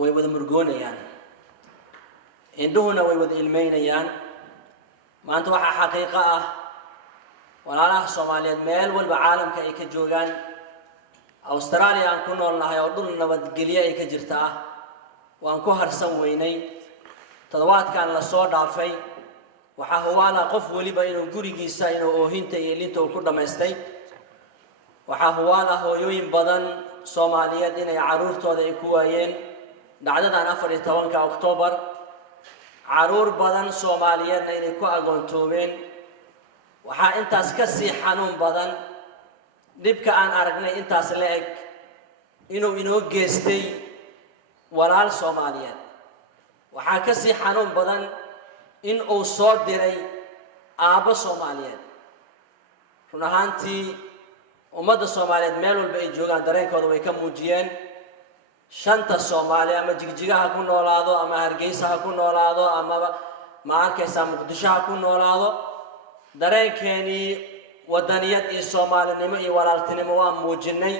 way wada murgoonayaan indhuhuna way wada ilmeynayaan maanta waxa xaqiiqo ah walaalaha Soomaaliyeed meel walba caalamka ay ka joogaan Australia aan ku noolnahay oo dhul nabadgelyo ay ka jirtaa waan ku harsan weynay toddobaadkan la soo dhaafay waxa huwaala qof waliba inuu gurigiisa inuu oohinta iyo linta ku dhameystay waxa huwaala hooyooyin badan Soomaaliyeed inay caruurtooda ay ku waayeen dhacdadan 14 Oktoobar caruur badan Soomaaliyeed inay ku agoontoobeen waxa intaas ka sii xanuun badan dibka aan aragnay intaas la eg inuu inoo geestay walaal Soomaaliyeed waxa ka sii xanuun badan in uu soo diray aabo Soomaaliyeed run ahaantii ummadda Soomaaliyeed meel walba ay joogaan dareenkooda way ka muujiyeen shanta Soomaali ama jigjigaha ku noolaado ama Hargeysa ku noolaado ama ma arkaysa Muqdisho ku noolaado dareenkeeni wadaniyad iyo Soomaalinimo iyo walaaltinimo waa muujinay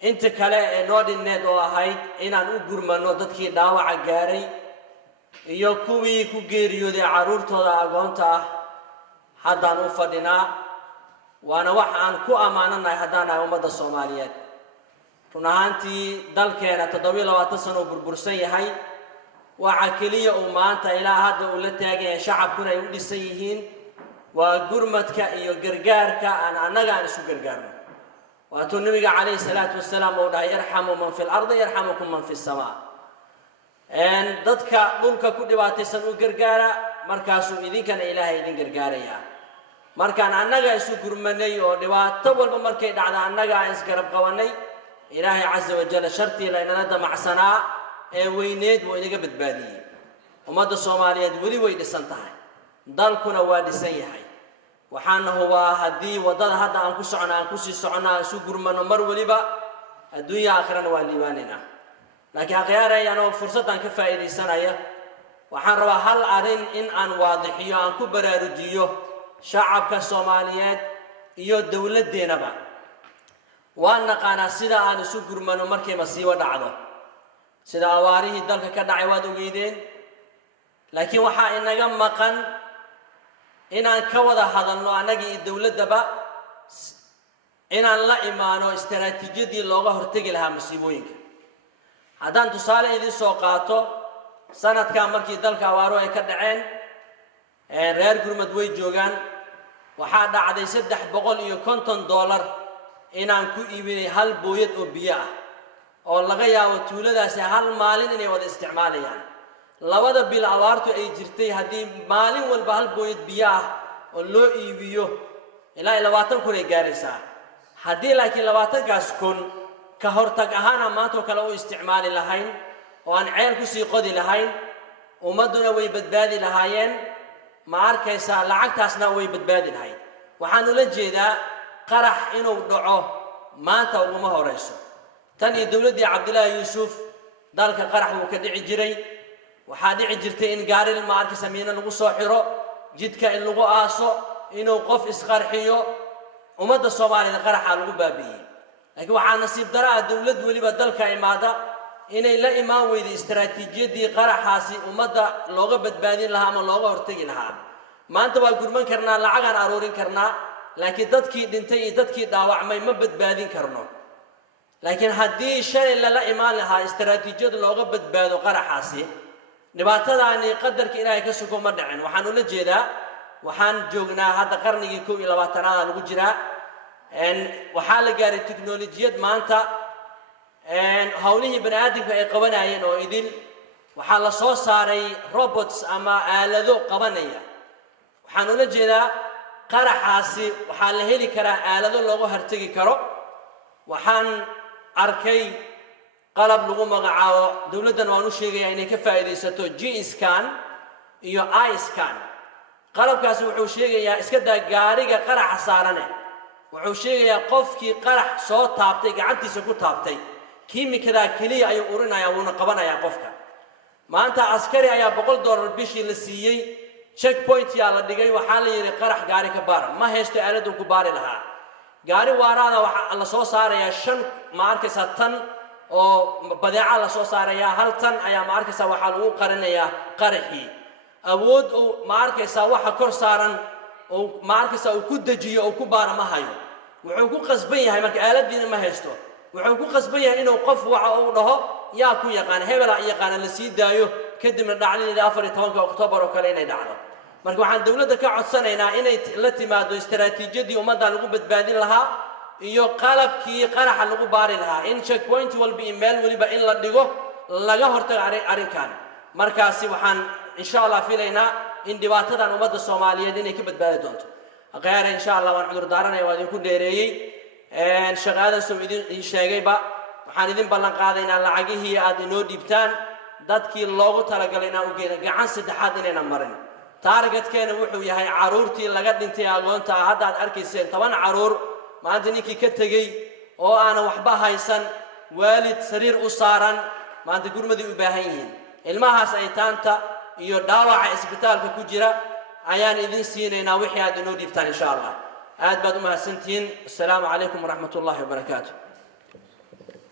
inta kale ee noo dhineed oo ahayd inaan u gurmano dadkii dhaawaca gaaray iyo kuwii ku geeriyooday caruurtooda agoonta ah haddaan u fadhinaa waana wax aan ku amaananahay haddaan ahay ummadda Soomaaliyeed run ahaantii dalkeena 27 sano burbursan yahay waxa kaliya uu maanta ilaa hadda uu la taagay shacabkuna ay u dhisan yihiin waa gurmadka iyo gargaarka annaga aan isu gargaarno وأتون النبي عليه الصلاة والسلام وده يرحم من في الأرض يرحمكم من في السماء. إن ضدك ضلك كل وقت سنو جرجارة مركزو إذا كان إلهي إذا جرجارة يا. مركان أنجا يسوع مني ودوات طول بمركي دعنا أنجا يسقرب قواني إلهي عز وجل شرطي لأن هذا مع سناء وينيد وينجا بتبادي. وماذا الصومالية ولي ويد السنتها. ضلكنا وادي سيحي. وحنا هو هدي وضل هذا أنكسر عنا أنكسر سعنا سجر من مر ولبا الدنيا آخرنا والليواننا لكن غيره يعني فرصة كفاية سنة وحنا هل أرين إن واضحية أن كبر رديو شعب كالصوماليات يو دولة دينبا وأن قانا سيدا أن سجر من مر كما سيوا دعوة سيدا أواريه دلك كدعوة دويدين لكن وحا إن جم مكان inaan ka wada hadalno anaga iyo dawladaba inaan la imaano istaraatiijiyadii looga hortagi lahaa masiibooyinka haddaan tusaale idin soo qaato sanadka markii dalka awaaro ay ka dhaceen reer gurmad way joogaan waxaa dhacday $350 inaan ku iibinay hal booyad oo biyo ah oo laga yaabo tuuladaasi hal maalin inay wada isticmaalayaan labada bil awaartu ay jirtay hadii maalin walba hal booyad biyo ah oo loo iibiyo ilaa 20 kun ay gaaraysaa hadii laakiin 20 kun ka hortag ahaan maanta kale oo isticmaali lahayn oo aan ceel ku sii qodi lahayn ummaduna way badbaadi lahaayeen ma arkaysa lacagtaasna way badbaadi lahayn waxaan ula jeedaa qarax inuu dhaco maanta uma horeyso tan iyo dawladii Cabdullaahi Yuusuf dalka qarax uu ka dhici jiray waxaa dhici jirtay in gaari ma arkaysa miina lagu soo xiro jidka in lagu aaso inuu qof isqarxiyo ummadda Soomaaliyeed qaraxa lagu baabi'iyay laakiin waxaa nasiib daraa dawlad waliba dalka imaada inay la imaan weydo istaraatiijiyadii qaraxaasi ummadda looga badbaadin lahaa ama looga hortagi lahaa maanta waa gurman karnaa lacagan aroorin karnaa laakiin dadkii dhintay iyo dadkii dhaawacmay ma badbaadin karno laakiin haddii shalay la imaan lahaa istaraatiijiyad looga badbaado qaraxaasi dhibaatadaani qadarka Ilaahay ka sugo ma dhicin waxaan ula jeedaa waxaan joognaa hadda qarnigii 21aad lagu jiraa waxaa la gaaray tiknoolajiyad maanta hawlihii bani'aadamka ay qabanayeen oo idin waxaa la soo saaray robots ama aalado qabanaya waxaan ula jeedaa qaraxaasi waxaa la heli karaa aalado looga hortagi karo waxaan arkay qalab lagu magacaabo dawladdan waan u sheegayaa inay ka faa'iideysato G-scan iyo I-scan qalabkaasi wuxuu sheegayaa iska daa gaariga qaraxa saarane wuxuu sheegayaa qofkii qarax soo taabtay gacantiisa ku taabtay kiimikada kaliya ayuu urinayaa wuuna qabanayaa qofka maanta askari ayaa $100 bishii la siiyay checkpoint yaa la dhigay waxaa la yiri qarax gaari ka baar ma haysto aalad ku baari lahaa gaari waaraada waxa la soo saarayaa 5 ma arkaysa tan oo badeeca la soo saaraya hal tan ayaa ma arkaysaa waxaa lagu qarinayaa qaraxii awood uu ma arkaysaa waxa kor saaran oo ma arkaysaa uu ku dejiyo oo ku baaramahayo wuxuu ku qasban yahay marka aaladiina ma haysto wuxuu ku qasban yahay inuu qof waxa uu dhaho yaa ku yaqaan hebela yaqaan la sii daayo kadibna dhacdada 14 Oktoobar oo kale inay dhacdo marka waxaan dawladda ka codsanaynaa inay la timaado istaraatiijiyadii ummadda lagu badbaadin lahaa iyo qalabkii qaraxa lagu baari lahaa in checkpoint walba email waliba in la dhigo laga hortago arrinkan markaasi waxaan insha Allah filaynaa in dhibaatadan ummadda Soomaaliyeed inay ka badbaadi doonto aqaare insha Allah waan cudur daaranayaa waa idinku dheereeyay shaqada soo idin sheegayba waxaan idin ballan qaadaynaa lacagihii aad inoo dhibtaan dadkii loogu talagalay inaan u geeyo gacan saddexaad inayna marin targetkeena wuxuu yahay caruurtii laga dhintay agoonta hadda aad arkayseen 10 caruur maanta ninkii ka tagay oo aan waxba haysan waalid sariir u saaran maanta gurmadii u baahan yihiin ilmahaas ay taanta iyo dhaawaca isbitaalka ku jira ayaan idin siinaynaa wixii aad inoo dhibtaan insha Allah aad baad u mahadsantihiin assalaamu calaykum waraxmatullaahi wabarakaatuh